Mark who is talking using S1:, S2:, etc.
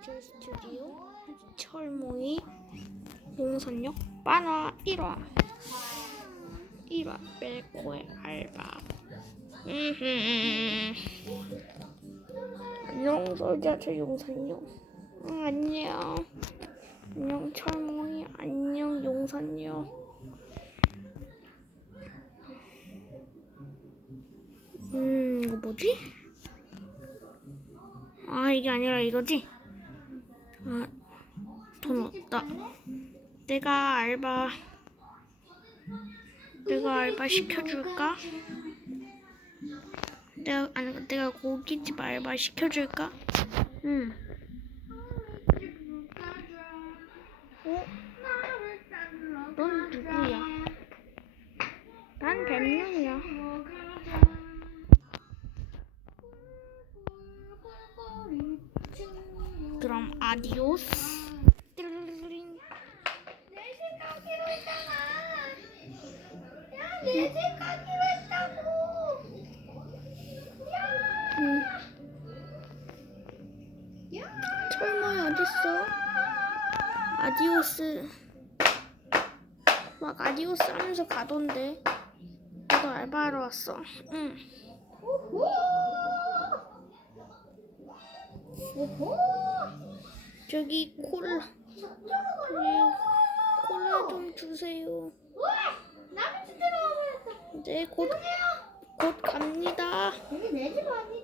S1: 제철 스튜디오 철모이 용선역 만화 1화 1화 벨코의 알바. 안녕 솔자철 용선역 응, 안녕 안녕 철모이 안녕 용선역 음 이거 뭐지? 아 이게 아니라 이거지? 아, 돈 없다. 내가 알바 내가 알바 시켜줄까? 내가 아니 내가 고깃집 알바 시켜줄까? 응. 어? 아디오스. 띠르르르링.
S2: 내집 가기로 했잖아. 야, 내집 가기로 했다고.
S1: 응.
S2: 야,
S1: 철모이 어딨어? 아디오스. 막 아디오스 하면서 가던데. 나도 알바하러 왔어. 응.
S2: 오호. 오호.
S1: 저기 콜라. 콜라 좀 주세요.
S2: 우와, 남의 집으로 와버렸다.
S1: 네, 곧, 곧 갑니다.
S2: 여기 내집 아니야.